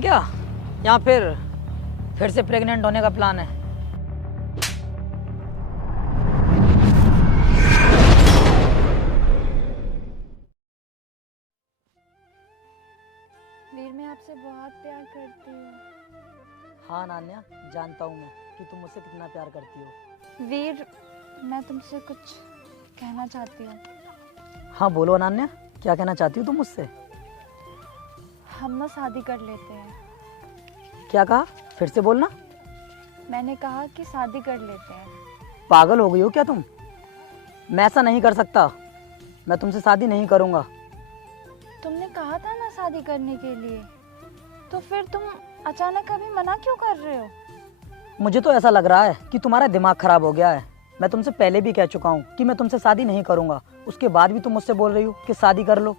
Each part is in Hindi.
क्या, या फिर से प्रेग्नेंट होने का प्लान है? वीर, मैं आपसे बहुत प्यार करती हूँ। हाँ अनन्या, जानता हूँ मैं कि तुम मुझसे कितना प्यार करती हो। वीर, मैं तुमसे कुछ कहना चाहती हूँ। हाँ बोलो अनन्या, क्या कहना चाहती हो तुम मुझसे? हम ना शादी कर लेते हैं। क्या कहा, फिर से बोलना। मैंने कहा कि शादी कर लेते हैं। पागल हो गई हो क्या तुम? मैं ऐसा नहीं कर सकता, मैं तुमसे शादी नहीं करूँगा। तुमने कहा था ना शादी करने के लिए, तो फिर तुम अचानक अभी मना क्यों कर रहे हो? मुझे तो ऐसा लग रहा है कि तुम्हारा दिमाग खराब हो गया है। मैं तुमसे पहले भी कह चुका हूँ कि मैं तुमसे शादी नहीं करूँगा, उसके बाद भी तुम मुझसे बोल रही हो कि शादी कर लो।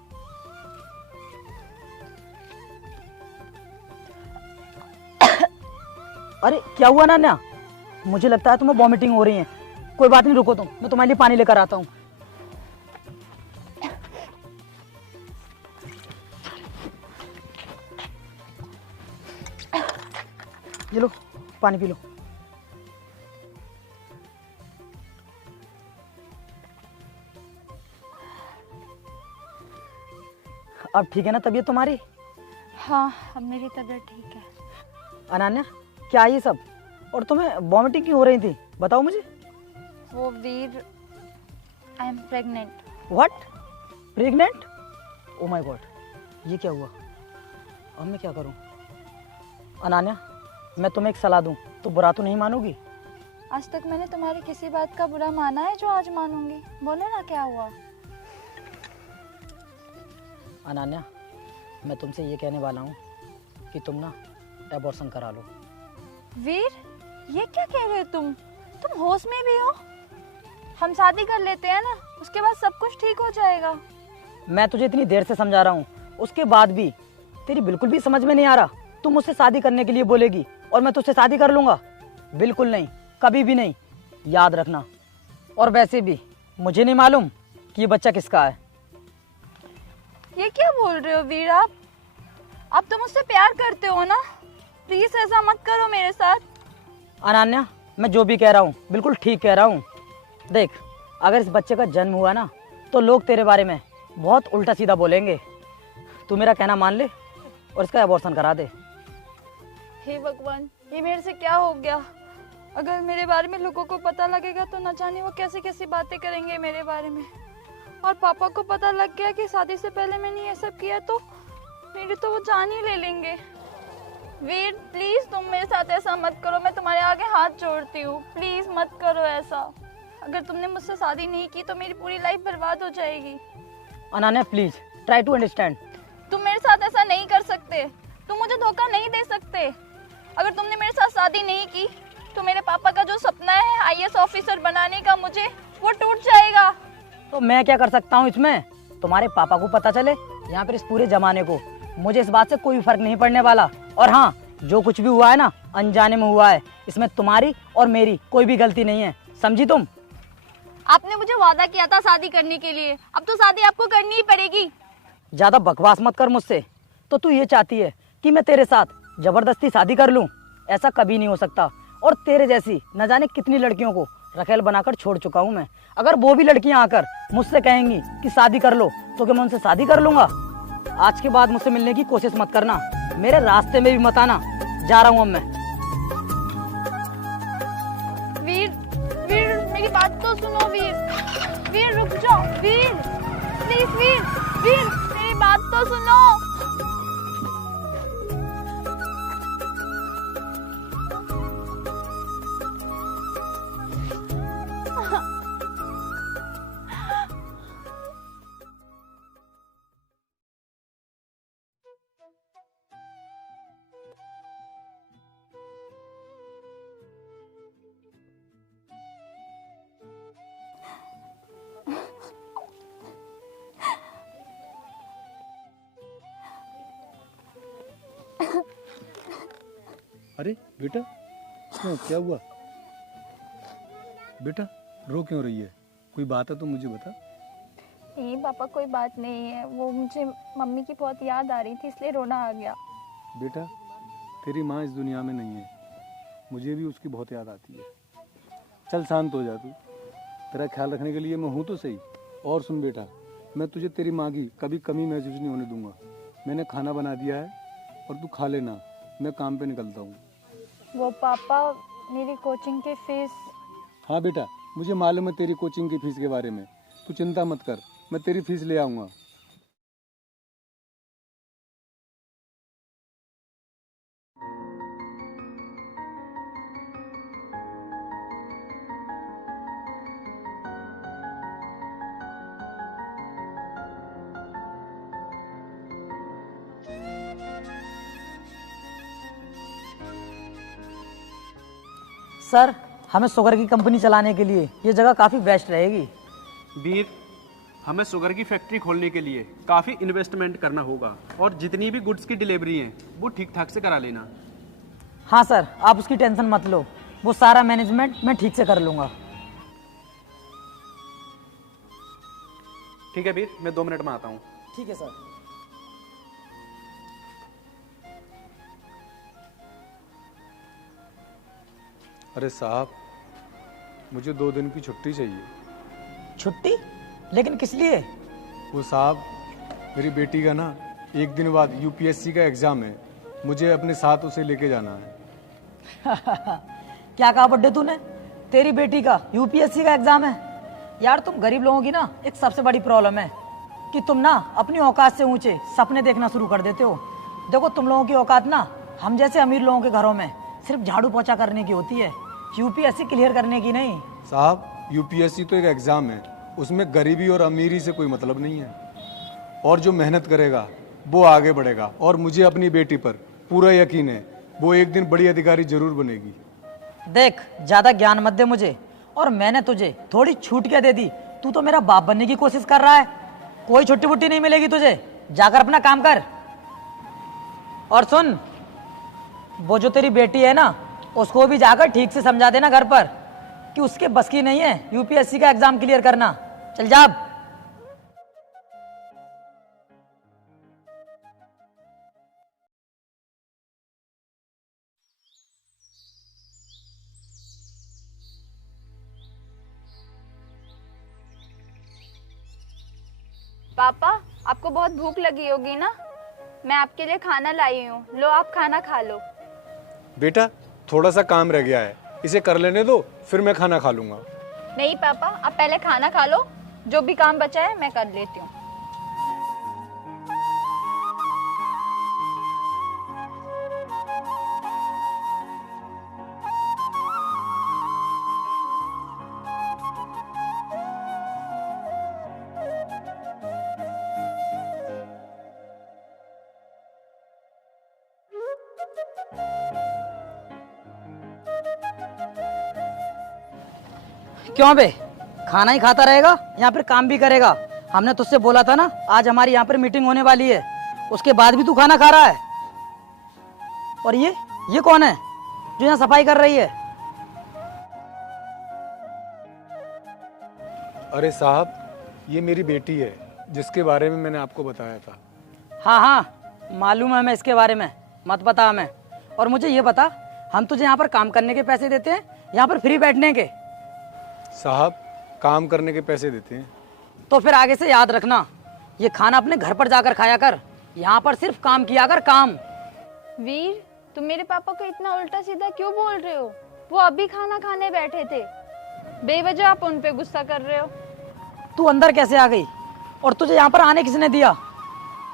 अरे क्या हुआ अनन्या? मुझे लगता है तुम्हें वॉमिटिंग हो रही है। कोई बात नहीं, रुको तुम, मैं तुम्हारे लिए पानी लेकर आता हूँ। ये लो, पानी पी लो। अब ठीक है ना तबीयत तुम्हारी? हाँ, अब मेरी तबीयत ठीक है। अनन्या, क्या ये सब? और तुम्हें वॉमिटिंग क्यों हो रही थी, बताओ मुझे। वो Veer, I am pregnant. What? Pregnant? Oh my god, ये क्या हुआ? अब मैं क्या करूं? अनन्या, मैं तुम्हें एक सलाह दूं तो बुरा तो नहीं मानोगी? आज तक मैंने तुम्हारी किसी बात का बुरा माना है जो आज मानूंगी? बोलो ना, क्या हुआ? अनन्या, मैं तुमसे ये कहने वाला हूँ कि तुम ना एबॉर्शन करा लो। वीर, ये क्या कह रहे हो तुम होश में भी हो? हम शादी कर लेते हैं ना, उसके बाद सब कुछ ठीक हो जाएगा। मैं तुझे इतनी देर से समझा रहा हूँ, उसके बाद भी तेरी बिल्कुल भी समझ में नहीं आ रहा। तुम मुझसे शादी करने के लिए बोलेगी और मैं तुझसे शादी कर लूँगा? बिल्कुल नहीं, कभी भी नहीं, याद रखना। और वैसे भी मुझे नहीं मालूम कि ये बच्चा किसका है। ये क्या बोल रहे हो वीर आप तो मुझसे प्यार करते हो ना? प्लीज ऐसा मत करो मेरे साथ। अनन्या, मैं जो भी कह रहा हूँ बिल्कुल ठीक कह रहा हूँ। देख, अगर इस बच्चे का जन्म हुआ ना तो लोग तेरे बारे में बहुत उल्टा सीधा बोलेंगे। तू मेरा कहना मान ले और इसका एबॉर्शन करा दे। हे भगवान, ये मेरे से क्या हो गया? अगर मेरे बारे में लोगों को पता लगेगा तो न जाने वो कैसी कैसी बातें करेंगे मेरे बारे में। और पापा को पता लग गया कि शादी से पहले मैंने ये सब किया तो मेरी तो वो जान ही ले लेंगे। वीर, प्लीज तुम मेरे साथ ऐसा मत करो, मैं तुम्हारे आगे हाथ जोड़ती हूँ, प्लीज मत करो ऐसा। अगर तुमने मुझसे शादी नहीं की तो मेरी पूरी लाइफ बर्बाद हो जाएगी। Ananya please try to understand. तुम मेरे साथ ऐसा नहीं कर सकते, तुम मुझे धोखा नहीं दे सकते। अगर तुमने मेरे साथ शादी नहीं की तो मेरे पापा का जो सपना है आईएएस ऑफिसर बनाने का मुझे, वो टूट जाएगा। तो मैं क्या कर सकता हूँ इसमें? तुम्हारे पापा को पता चले यहाँ पर इस पूरे जमाने को, मुझे इस बात से कोई फर्क नहीं पड़ने वाला। और हाँ, जो कुछ भी हुआ है ना, अनजाने में हुआ है, इसमें तुम्हारी और मेरी कोई भी गलती नहीं है, समझी तुम? आपने मुझे वादा किया था शादी करने के लिए, अब तो शादी आपको करनी ही पड़ेगी। ज्यादा बकवास मत कर मुझसे। तो तू ये चाहती है कि मैं तेरे साथ जबरदस्ती शादी कर लूं? ऐसा कभी नहीं हो सकता। और तेरे जैसी न जाने कितनी लड़कियों को रखेल बनाकर छोड़ चुका हूं मैं। अगर वो भी लड़कियां आकर मुझसे कहेंगी कि शादी कर लो तो क्या मैं उनसे शादी कर लूंगा? आज के बाद मुझसे मिलने की कोशिश मत करना, मेरे रास्ते में भी मत आना। जा रहा हूं अब मैं। वीर, वीर मेरी बात तो सुनो वीर। वीर रुक जाओ वीर, प्लीज वीर, वीर मेरी बात तो सुनो। अरे बेटा, क्यों, क्या हुआ? बेटा रो क्यों रही है? कोई बात है तो मुझे बता। नहीं पापा, कोई बात नहीं है, वो मुझे मम्मी की बहुत याद आ रही थी इसलिए रोना आ गया। बेटा तेरी माँ इस दुनिया में नहीं है, मुझे भी उसकी बहुत याद आती है। चल शांत हो जा तू, तेरा ख्याल रखने के लिए मैं हूँ तो सही। और सुन बेटा, मैं तुझे तेरी माँ की कभी कमी महसूस नहीं होने दूंगा। मैंने खाना बना दिया है और तू खा लेना, मैं काम पे निकलता हूँ। वो पापा, मेरी कोचिंग की फीस। हाँ बेटा, मुझे मालूम है तेरी कोचिंग की फीस के बारे में, तू चिंता मत कर, मैं तेरी फीस ले आऊँगा। सर, हमें शुगर की कंपनी चलाने के लिए ये जगह काफ़ी बेस्ट रहेगी। वीर, हमें शुगर की फैक्ट्री खोलने के लिए काफ़ी इन्वेस्टमेंट करना होगा और जितनी भी गुड्स की डिलीवरी है वो ठीक ठाक से करा लेना। हाँ सर, आप उसकी टेंशन मत लो, वो सारा मैनेजमेंट मैं ठीक से कर लूँगा। ठीक है वीर, मैं 2 मिनट में आता हूँ। ठीक है सर। अरे साहब, मुझे 2 दिन की छुट्टी चाहिए। छुट्टी? लेकिन किस लिए? वो साहब, मेरी बेटी का ना 1 दिन बाद यूपीएससी का एग्ज़ाम है, मुझे अपने साथ उसे लेके जाना है। क्या कहा बड्डे तूने? तेरी बेटी का यूपीएससी का एग्जाम है? यार तुम गरीब लोगों की ना एक सबसे बड़ी प्रॉब्लम है कि तुम ना अपनी औकात से ऊंचे सपने देखना शुरू कर देते हो। देखो, तुम लोगों की औकात ना हम जैसे अमीर लोगों के घरों में सिर्फ झाड़ू पोछा करने की होती है, यूपीएससी क्लियर करने की नहीं। साहब, यूपीएससी तो एक एग्ज़ाम है, उसमें गरीबी और अमीरी से कोई मतलब नहीं है। और जो मेहनत करेगा वो आगे बढ़ेगा, और मुझे अपनी बेटी पर पूरा यकीन है, वो एक दिन बड़ी अधिकारी जरूर बनेगी। देख, ज्यादा ज्ञान मत दे मुझे, और मैंने तुझे थोड़ी छूट क्या दे दी? तू तो मेरा बाप बनने की कोशिश कर रहा है। कोई छुट्टी वुट्टी नहीं मिलेगी तुझे, जाकर अपना काम कर। और सुन, वो जो तेरी बेटी है ना, उसको भी जाकर ठीक से समझा देना घर पर कि उसके बस की नहीं है यूपीएससी का एग्जाम क्लियर करना। चल जा अब। पापा, आपको बहुत भूख लगी होगी ना? मैं आपके लिए खाना लाई हूँ, लो आप खाना खा लो। बेटा, थोड़ा सा काम रह गया है, इसे कर लेने दो, फिर मैं खाना खा लूँगा। नहीं पापा, आप पहले खाना खा लो, जो भी काम बचा है मैं कर लेती हूँ। क्यों बे, खाना ही खाता रहेगा या फिर काम भी करेगा? हमने तुझसे बोला था ना आज हमारी यहाँ पर मीटिंग होने वाली है, उसके बाद भी तू खाना खा रहा है। और ये कौन है जो यहाँ सफाई कर रही है? अरे साहब, ये मेरी बेटी है, जिसके बारे में मैंने आपको बताया था। हाँ हाँ, मालूम है हमें इसके बारे में, मत बता हमें। और मुझे ये बता, हम तुझे यहाँ पर काम करने के पैसे देते हैं, यहाँ पर फ्री बैठने के? साहब, काम करने के पैसे देते हैं। तो फिर आगे से याद रखना, ये खाना अपने घर पर जाकर खाया कर, यहाँ पर सिर्फ काम किया कर, काम। वीर, तुम मेरे पापा को इतना उल्टा सीधा क्यों बोल रहे हो? वो अभी खाना खाने बैठे थे, बेवजह आप उन पे गुस्सा कर रहे हो। तू अंदर कैसे आ गई और तुझे यहाँ पर आने किसने दिया?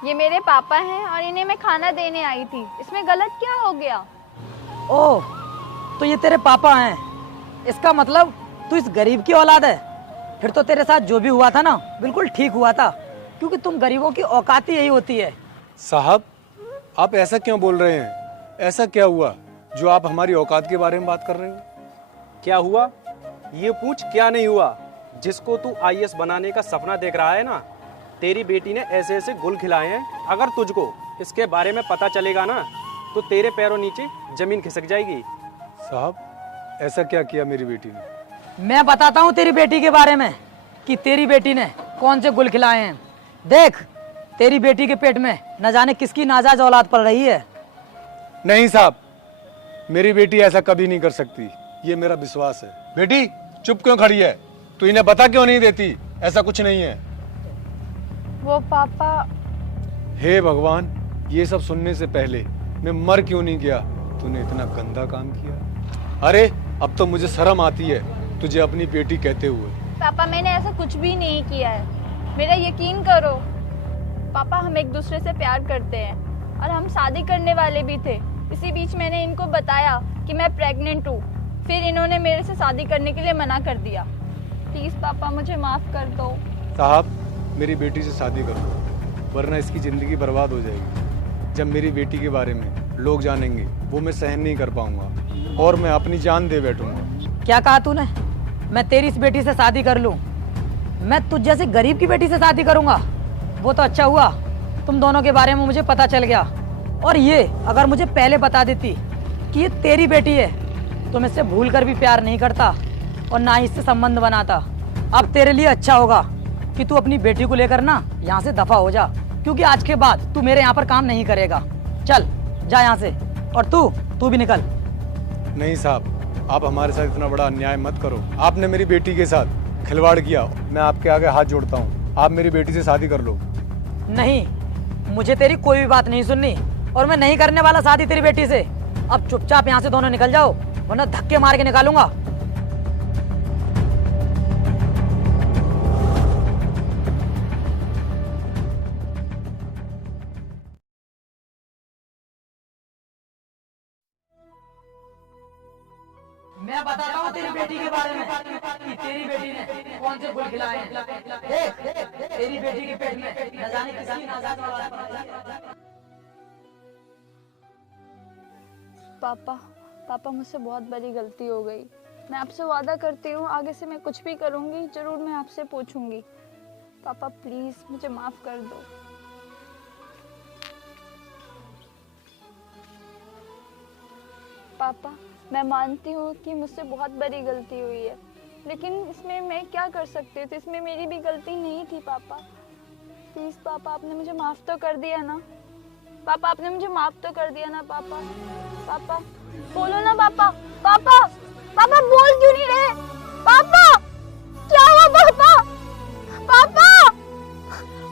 ये मेरे पापा हैं और इन्हें मैं खाना देने आई थी, इसमें गलत क्या हो गया? ओह, तो ये तेरे पापा हैं, इसका मतलब तू इस गरीब की औलाद है। फिर तो तेरे साथ जो भी हुआ था ना बिल्कुल ठीक हुआ था, क्योंकि तुम गरीबों की औकात ही यही होती है। साहब, आप ऐसा क्यों बोल रहे हैं? ऐसा क्या हुआ जो आप हमारी औकात के बारे में बात कर रहे हो? क्या हुआ ये पूछ, क्या नहीं हुआ? जिसको तू आईएएस बनाने का सपना देख रहा है ना, तेरी बेटी ने ऐसे ऐसे गुल खिलाए हैं। अगर तुझको इसके बारे में पता चलेगा ना तो तेरे पैरों नीचे जमीन खिसक जाएगी। साहब, ऐसा क्या किया मेरी बेटी ने? मैं बताता हूँ तेरी बेटी के बारे में कि तेरी बेटी ने कौन से गुल खिलाए हैं। देख, तेरी बेटी के पेट में न जाने किसकी नाजायज औलाद पल रही है। नहीं साहब, मेरी बेटी ऐसा कभी नहीं कर सकती, ये मेरा विश्वास है। बेटी चुप क्यों खड़ी है? तू इन्हें बता क्यों नहीं देती? ऐसा कुछ नहीं है। वो पापा, हे भगवान, ये सब सुनने से पहले मैं मर क्यों नहीं गया? तूने इतना गंदा काम किया। अरे अब तो मुझे शर्म आती है तुझे अपनी बेटी कहते हुए। पापा मैंने ऐसा कुछ भी नहीं किया है, मेरा यकीन करो। पापा हम एक दूसरे से प्यार करते हैं और हम शादी करने वाले भी थे। इसी बीच मैंने इनको बताया कि मैं प्रेग्नेंट हूँ, फिर इन्होंने मेरे से शादी करने के लिए मना कर दिया। प्लीज पापा मुझे माफ कर दो। साहब मेरी बेटी से शादी कर दो, वरना इसकी जिंदगी बर्बाद हो जाएगी। जब मेरी बेटी के बारे में लोग जानेंगे वो मैं सहन नहीं कर पाऊंगा और मैं अपनी जान दे बैठूंगा। क्या कहा तूने? मैं तेरी इस बेटी से शादी कर लूं? मैं तुझ जैसे गरीब की बेटी से शादी करूंगा? वो तो अच्छा हुआ तुम दोनों के बारे में मुझे पता चल गया। और ये अगर मुझे पहले बता देती कि ये तेरी बेटी है तो मैं इससे भूल कर भी प्यार नहीं करता और ना ही इससे संबंध बनाता। अब तेरे लिए अच्छा होगा कि तू अपनी बेटी को लेकर ना यहाँ से दफा हो जा, क्योंकि आज के बाद तू मेरे यहाँ पर काम नहीं करेगा। चल जा यहाँ से, और तू भी निकल। नहीं साहब, आप हमारे साथ इतना बड़ा अन्याय मत करो। आपने मेरी बेटी के साथ खिलवाड़ किया। मैं आपके आगे हाथ जोड़ता हूँ, आप मेरी बेटी से शादी कर लो। नहीं, मुझे तेरी कोई भी बात नहीं सुननी और मैं नहीं करने वाला शादी तेरी बेटी से। अब चुपचाप यहाँ से दोनों निकल जाओ, वरना धक्के मार के निकालूंगा। मैं बताता हूँ तेरी बेटी के बारे में कि तेरी बेटी ने कौन से गुल खिलाए हैं। देख, तेरी बेटी के पेट में न जाने किसकी नाजात औलाद। पापा मुझसे बहुत बड़ी गलती हो गई। मैं आपसे वादा करती हूँ आगे से मैं कुछ भी करूँगी जरूर मैं आपसे पूछूंगी। पापा प्लीज मुझे माफ कर दो। पापा मैं मानती हूँ कि मुझसे बहुत बड़ी गलती हुई है, लेकिन इसमें मैं क्या कर सकती थी? इसमें मेरी भी गलती नहीं थी। पापा प्लीज पापा, आपने मुझे माफ तो कर दिया ना? पापा आपने मुझे माफ तो कर दिया ना? पापा पापा बोलो ना पापा। पापा पापा बोल क्यों नहीं रहे? पापा क्या हुआ? पापा पापा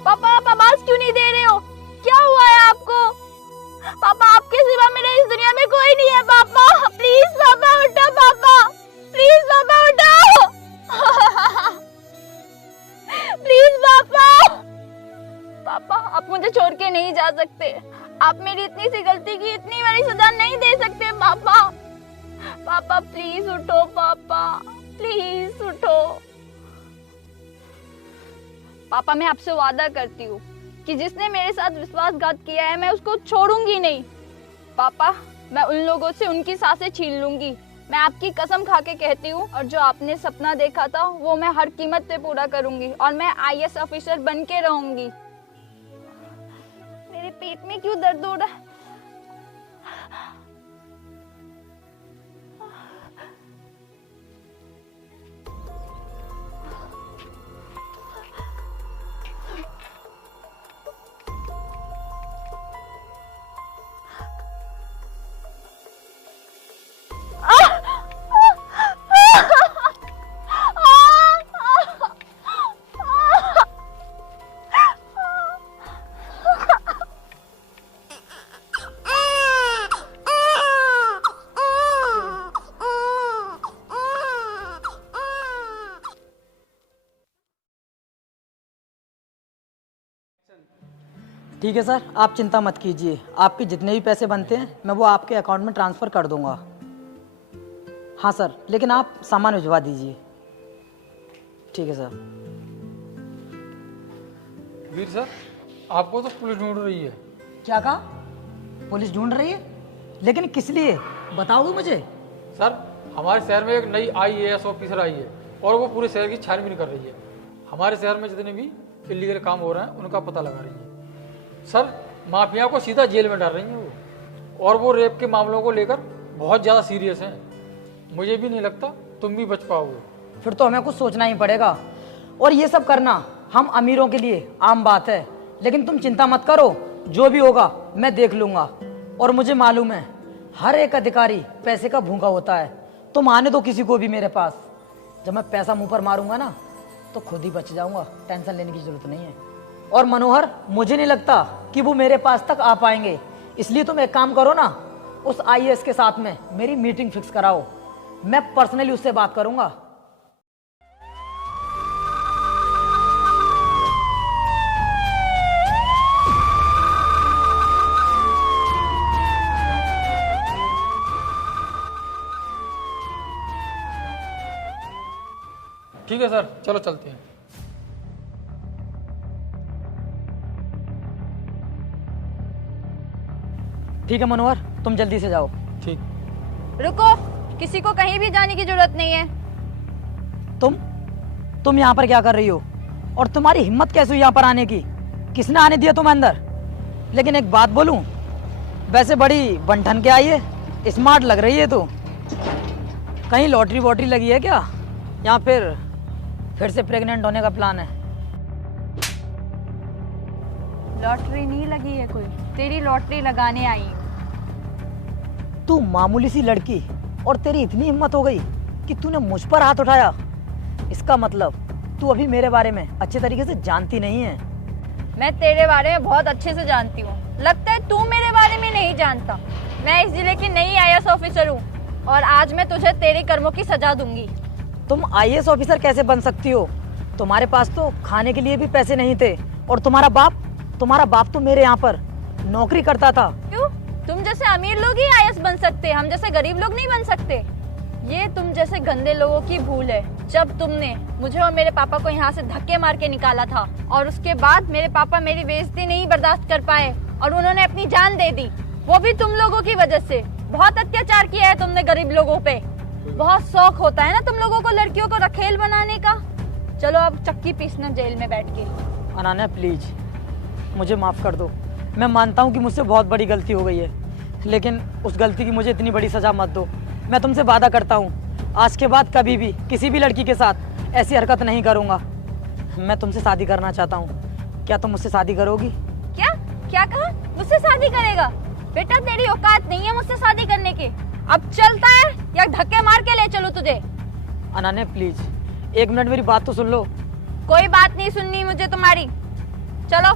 पापा आप आवाज क्यों नहीं दे रहे हो? क्या हुआ है आपको? पापा आपके सिवा मेरे इस दुनिया में कोई नहीं है। पापा प्लीज पापा उठो। पापा प्लीज पापा उठो। प्लीज पापा। पापा आप मुझे छोड़ के नहीं जा सकते। आप मेरी इतनी सी गलती की इतनी बड़ी सजा नहीं दे सकते। पापा पापा प्लीज उठो। पापा प्लीज उठो। पापा मैं आपसे वादा करती हूँ कि जिसने मेरे साथ विश्वासघात किया है मैं उसको छोड़ूंगी नहीं। पापा मैं उन लोगों से उनकी सांसें छीन लूंगी। मैं आपकी कसम खा के कहती हूँ, और जो आपने सपना देखा था वो मैं हर कीमत पे पूरा करूंगी और मैं IAS ऑफिसर बन के रहूंगी। मेरे पेट में क्यों दर्द हो रहा है? ठीक है सर, आप चिंता मत कीजिए। आपके जितने भी पैसे बनते हैं मैं वो आपके अकाउंट में ट्रांसफ़र कर दूंगा। हाँ सर, लेकिन आप सामान भिजवा दीजिए। ठीक है सर। वीर सर, आपको तो पुलिस ढूंढ रही है। क्या कहा? पुलिस ढूंढ रही है? लेकिन किस लिए बताओगे मुझे? सर हमारे शहर में एक नई IAS ऑफिसर आई है और वो पूरे शहर की छानबीन कर रही है। हमारे शहर में जितने भी इलीगल काम हो रहे हैं उनका पता लगा रही है। सर माफिया को सीधा जेल में डाल रही हैं वो, और वो रेप के मामलों को लेकर बहुत ज़्यादा सीरियस हैं। मुझे भी नहीं लगता तुम भी बच पाओगे। फिर तो हमें कुछ सोचना ही पड़ेगा, और ये सब करना हम अमीरों के लिए आम बात है। लेकिन तुम चिंता मत करो, जो भी होगा मैं देख लूंगा। और मुझे मालूम है हर एक अधिकारी पैसे का भूखा होता है। तुम आने दो किसी को भी मेरे पास। जब मैं पैसा मुंह पर मारूंगा ना तो खुद ही बच जाऊंगा, टेंशन लेने की जरूरत नहीं है। और मनोहर, मुझे नहीं लगता कि वो मेरे पास तक आ पाएंगे, इसलिए तुम एक काम करो ना, उस आईएएस के साथ में मेरी मीटिंग फिक्स कराओ, मैं पर्सनली उससे बात करूंगा। ठीक है सर, चलो चलते हैं। ठीक है मनोहर, तुम जल्दी से जाओ। ठीक। रुको, किसी को कहीं भी जाने की जरूरत नहीं है। तुम यहाँ पर क्या कर रही हो? और तुम्हारी हिम्मत कैसे हुई यहाँ पर आने की? किसने आने दिया तुम्हें अंदर? लेकिन एक बात बोलूं, वैसे बड़ी बनठन के आई है, स्मार्ट लग रही है तू। कहीं लॉटरी वॉटरी लगी है क्या, या फिर से प्रेग्नेंट होने का प्लान है? लॉटरी नहीं लगी है कोई, तेरी लॉटरी लगाने आई हूँ। तू मामूली सी लड़की और तेरी इतनी हिम्मत हो गई कि तूने मुझ पर हाथ उठाया। इसका मतलब तू अभी मेरे बारे में अच्छे तरीके से जानती नहीं है। मैं तेरे बारे में बहुत अच्छे से जानती हूँ, लगता है तू मेरे बारे में नहीं जानता। मैं इस जिले की नई आईएएस ऑफिसर हूँ और आज मैं तुझे तेरे कर्मों की सजा दूंगी। तुम आईएएस ऑफिसर कैसे बन सकती हो? तुम्हारे पास तो खाने के लिए भी पैसे नहीं थे, और तुम्हारा बाप तो मेरे यहाँ पर नौकरी करता था। क्यों? तुम जैसे अमीर लोग ही आईएएस बन सकते, हम जैसे गरीब लोग नहीं बन सकते। ये तुम जैसे गंदे लोगों की भूल है। जब तुमने मुझे और मेरे पापा को यहाँ से धक्के मार के निकाला था और उसके बाद मेरे पापा मेरी बेइज्जती नहीं बर्दाश्त कर पाए और उन्होंने अपनी जान दे दी, वो भी तुम लोगों की वजह से। बहुत अत्याचार किया है तुमने गरीब लोगों पे। बहुत शौक होता है ना तुम लोगों को लड़कियों को रखेल बनाने का। चलो अब चक्की पीसना जेल में बैठ के। अनन्या प्लीज मुझे माफ कर दो। मैं मानता हूँ कि मुझसे बहुत बड़ी गलती हो गई है, लेकिन उस गलती की मुझे इतनी बड़ी सजा मत दो। मैं तुमसे वादा करता हूँ, आज के बाद कभी भी किसी भी लड़की के साथ ऐसी हरकत नहीं करूँगा। मैं तुमसे शादी करना चाहता हूँ, क्या तुम मुझसे शादी करोगी? क्या क्या कहा? मुझसे शादी करेगा? बेटा तेरी औकात नहीं है मुझसे शादी करने की। अब चलता है या धक्के मार के ले चलूं तुझे? अनन्या प्लीज 1 मिनट मेरी बात तो सुन लो। कोई बात नहीं सुननी मुझे तुम्हारी। चलो।